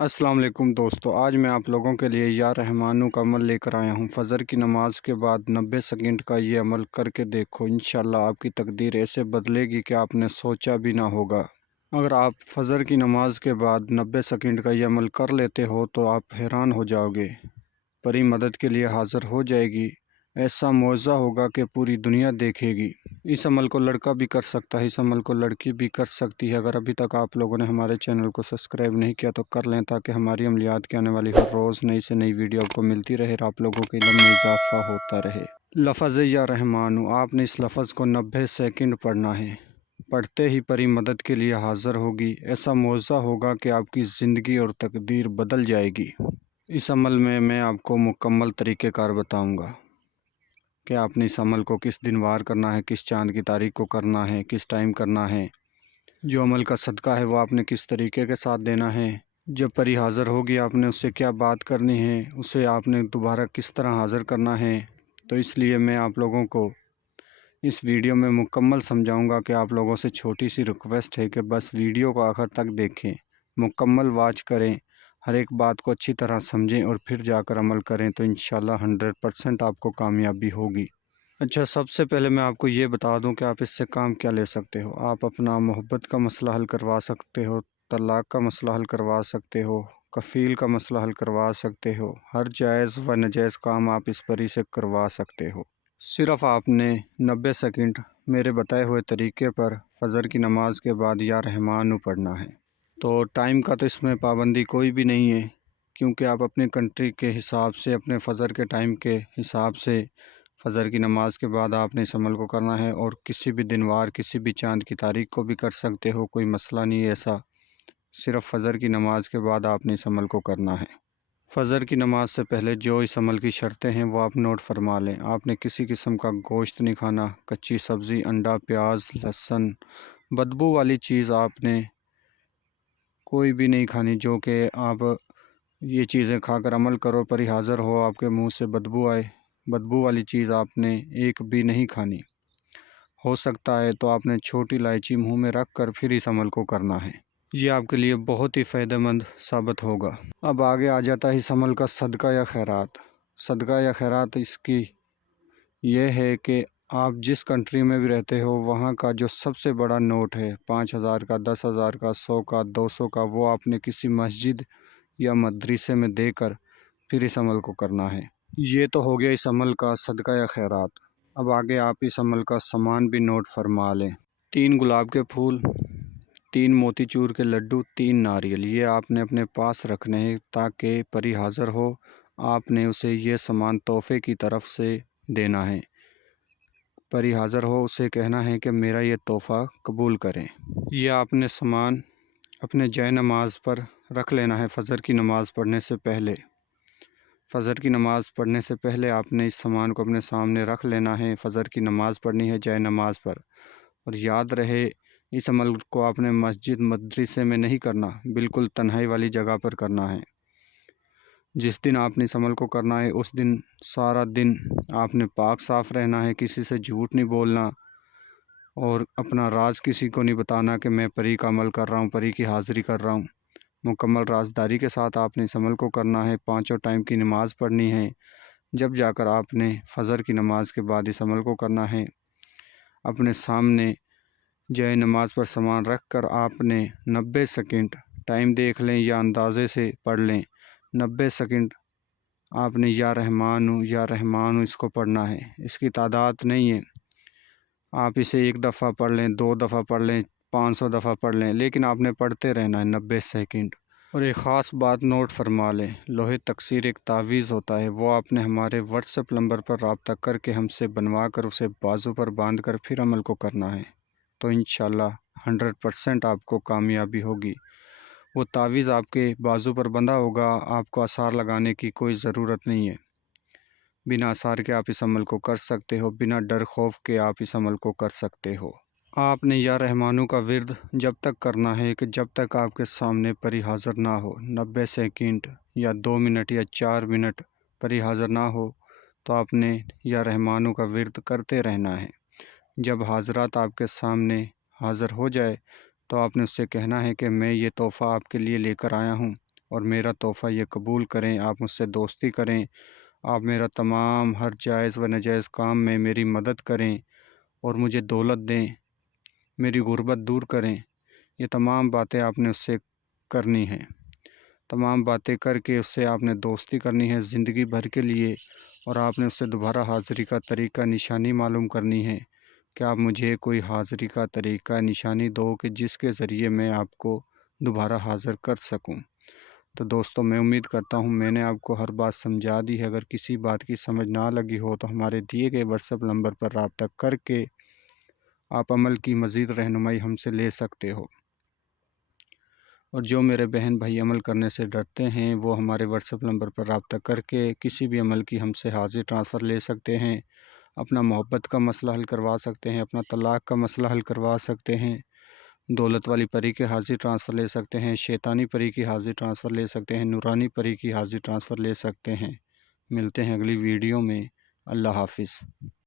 السلام علیکم دوستو، آج میں آپ لوگوں کے لیے یا رحمانو کا عمل لے کر آیا ہوں۔ فجر کی نماز کے بعد 90 سیکنڈ کا یہ عمل کر کے دیکھو، انشاءاللہ آپ کی تقدیر ایسے بدلے گی کہ آپ نے سوچا بھی نہ ہوگا۔ اگر آپ فجر کی نماز کے بعد 90 سیکنڈ کا یہ عمل کر لیتے ہو تو آپ حیران ہو جاؤ گے۔ پری مدد کے لیے حاضر ہو جائے گی، ایسا معجزہ ہوگا کہ پوری دنیا دیکھے گی۔ اس عمل کو لڑکا بھی کر سکتا ہے، اس عمل کو لڑکی بھی کر سکتی ہے۔ اگر ابھی تک آپ لوگوں نے ہمارے چینل کو سبسکرائب نہیں کیا تو کر لیں، تاکہ ہماری عملیات کی آنے والی ہر روز نئی سے نئی ویڈیو آپ کو ملتی رہے اور آپ لوگوں کے علم میں اضافہ ہوتا رہے۔ لفظ یا رحمانو، آپ نے اس لفظ کو 90 سیکنڈ پڑھنا ہے۔ پڑھتے ہی پری مدد کے لیے حاضر ہوگی، ایسا معجزہ ہوگا کہ آپ کی زندگی اور تقدیر بدل جائے گی۔ اس عمل میں آپ کو مکمل طریقہ کار بتاؤں گا کہ آپ نے اس عمل کو کس دن وار کرنا ہے، کس چاند کی تاریخ کو کرنا ہے، کس ٹائم کرنا ہے، جو عمل کا صدقہ ہے وہ آپ نے کس طریقے کے ساتھ دینا ہے، جب پری حاضر ہوگی آپ نے اس سے کیا بات کرنی ہے، اسے آپ نے دوبارہ کس طرح حاضر کرنا ہے۔ تو اس لیے میں آپ لوگوں کو اس ویڈیو میں مکمل سمجھاؤں گا کہ آپ لوگوں سے چھوٹی سی ریکویسٹ ہے کہ بس ویڈیو کو آخر تک دیکھیں، مکمل واچ کریں، ہر ایک بات کو اچھی طرح سمجھیں اور پھر جا کر عمل کریں تو انشاءاللہ 100% آپ کو کامیابی ہوگی۔ اچھا، سب سے پہلے میں آپ کو یہ بتا دوں کہ آپ اس سے کام کیا لے سکتے ہو۔ آپ اپنا محبت کا مسئلہ حل کروا سکتے ہو، طلاق کا مسئلہ حل کروا سکتے ہو، کفیل کا مسئلہ حل کروا سکتے ہو، ہر جائز و ناجائز کام آپ اس پری سے کروا سکتے ہو۔ صرف آپ نے 90 سیکنڈ میرے بتائے ہوئے طریقے پر فجر کی نماز کے بعد یا رحمانو پڑھنا ہے۔ تو ٹائم کا تو اس میں پابندی کوئی بھی نہیں ہے، کیونکہ آپ اپنے کنٹری کے حساب سے، اپنے فجر کے ٹائم کے حساب سے فجر کی نماز کے بعد آپ نے اس عمل کو کرنا ہے، اور کسی بھی دن وار، کسی بھی چاند کی تاریخ کو بھی کر سکتے ہو، کوئی مسئلہ نہیں ہے ایسا۔ صرف فجر کی نماز کے بعد آپ نے اس عمل کو کرنا ہے۔ فجر کی نماز سے پہلے جو اس عمل کی شرطیں ہیں وہ آپ نوٹ فرما لیں۔ آپ نے کسی قسم کا گوشت نہیں کھانا، کچی سبزی، انڈا، پیاز، لہسن، بدبو والی چیز آپ نے کوئی بھی نہیں کھانی، جو کہ آپ یہ چیزیں کھا کر عمل کرو، پری حاضر ہو، آپ کے منہ سے بدبو آئے، بدبو والی چیز آپ نے ایک بھی نہیں کھانی۔ ہو سکتا ہے تو آپ نے چھوٹی الائچی منہ میں رکھ کر پھر اس عمل کو کرنا ہے، یہ آپ کے لیے بہت ہی فائدہ مند ثابت ہوگا۔ اب آگے آ جاتا ہے اس عمل کا صدقہ یا خیرات۔ صدقہ یا خیرات اس کی یہ ہے کہ آپ جس کنٹری میں بھی رہتے ہو وہاں کا جو سب سے بڑا نوٹ ہے، 5,000 کا، 10,000 کا، 100 کا، 200 کا، وہ آپ نے کسی مسجد یا مدرسے میں دے کر پھر اس عمل کو کرنا ہے۔ یہ تو ہو گیا اس عمل کا صدقہ یا خیرات۔ اب آگے آپ اس عمل کا سامان بھی نوٹ فرما لیں۔ 3 گلاب کے پھول، 3 موتی چور کے لڈو، 3 ناریل، یہ آپ نے اپنے پاس رکھنے ہیں تاکہ پری حاضر ہو آپ نے اسے یہ سامان تحفے کی طرف سے دینا ہے۔ پری حاضر ہو اسے کہنا ہے کہ میرا یہ تحفہ قبول کریں۔ یہ آپ نے سامان اپنے جائے نماز پر رکھ لینا ہے فجر کی نماز پڑھنے سے پہلے۔ فجر کی نماز پڑھنے سے پہلے آپ نے اس سامان کو اپنے سامنے رکھ لینا ہے۔ فجر کی نماز پڑھنی ہے جائے نماز پر، اور یاد رہے اس عمل کو آپ نے مسجد مدرسے میں نہیں کرنا، بالکل تنہائی والی جگہ پر کرنا ہے۔ جس دن آپ نے اس عمل کو کرنا ہے اس دن سارا دن آپ نے پاک صاف رہنا ہے، کسی سے جھوٹ نہیں بولنا، اور اپنا راز کسی کو نہیں بتانا کہ میں پری کا عمل کر رہا ہوں، پری کی حاضری کر رہا ہوں۔ مکمل رازداری کے ساتھ آپ نے اس عمل کو کرنا ہے، 5 ٹائم کی نماز پڑھنی ہے، جب جا کر آپ نے فجر کی نماز کے بعد اس عمل کو کرنا ہے۔ اپنے سامنے جائے نماز پر سامان رکھ کر آپ نے 90 سیکنڈ ٹائم دیکھ لیں یا اندازے سے پڑھ لیں، 90 سیکنڈ آپ نے یا رحمانو اس کو پڑھنا ہے۔ اس کی تعداد نہیں ہے، آپ اسے 1 دفعہ پڑھ لیں، 2 دفعہ پڑھ لیں، 500 دفعہ پڑھ لیں، لیکن آپ نے پڑھتے رہنا ہے 90 سیکنڈ۔ اور ایک خاص بات نوٹ فرما لیں، لوہے تکثیر ایک تعویذ ہوتا ہے، وہ آپ نے ہمارے واٹس ایپ نمبر پر رابطہ کر کے ہم سے بنوا کر اسے بازو پر باندھ کر پھر عمل کو کرنا ہے، تو انشاءاللہ 100% آپ کو کامیابی ہوگی۔ وہ تعویذ آپ کے بازو پر بندھا ہوگا، آپ کو آثار لگانے کی کوئی ضرورت نہیں ہے، بنا آثار کے آپ اس عمل کو کر سکتے ہو، بنا ڈر خوف کے آپ اس عمل کو کر سکتے ہو۔ آپ نے یا رحمانو کا ورد جب تک کرنا ہے کہ جب تک آپ کے سامنے پری حاضر نہ ہو، 90 سیکنڈ یا 2 منٹ یا 4 منٹ پری حاضر نہ ہو تو آپ نے یا رحمانو کا ورد کرتے رہنا ہے۔ جب حاضرات آپ کے سامنے حاضر ہو جائے تو آپ نے اس سے کہنا ہے کہ میں یہ تحفہ آپ کے لیے لے کر آیا ہوں، اور میرا تحفہ یہ قبول کریں، آپ مجھ سے دوستی کریں، آپ میرا تمام ہر جائز و ناجائز کام میں میری مدد کریں اور مجھے دولت دیں، میری غربت دور کریں۔ یہ تمام باتیں آپ نے اس سے کرنی ہیں، تمام باتیں کر کے اس سے آپ نے دوستی کرنی ہے زندگی بھر کے لیے، اور آپ نے اس سے دوبارہ حاضری کا طریقہ نشانی معلوم کرنی ہے کہ آپ مجھے کوئی حاضری کا طریقہ نشانی دو کہ جس کے ذریعے میں آپ کو دوبارہ حاضر کر سکوں۔ تو دوستو، میں امید کرتا ہوں میں نے آپ کو ہر بات سمجھا دی ہے۔ اگر کسی بات کی سمجھ نہ لگی ہو تو ہمارے دیے گئے واٹس ایپ نمبر پر رابطہ کر کے آپ عمل کی مزید رہنمائی ہم سے لے سکتے ہو۔ اور جو میرے بہن بھائی عمل کرنے سے ڈرتے ہیں وہ ہمارے واٹس ایپ نمبر پر رابطہ کر کے کسی بھی عمل کی ہم سے حاضری ٹرانسفر لے سکتے ہیں، اپنا محبت کا مسئلہ حل کروا سکتے ہیں، اپنا طلاق کا مسئلہ حل کروا سکتے ہیں، دولت والی پری کی حاضری ٹرانسفر لے سکتے ہیں، شیطانی پری کی حاضری ٹرانسفر لے سکتے ہیں، نورانی پری کی حاضری ٹرانسفر لے سکتے ہیں۔ ملتے ہیں اگلی ویڈیو میں۔ اللہ حافظ۔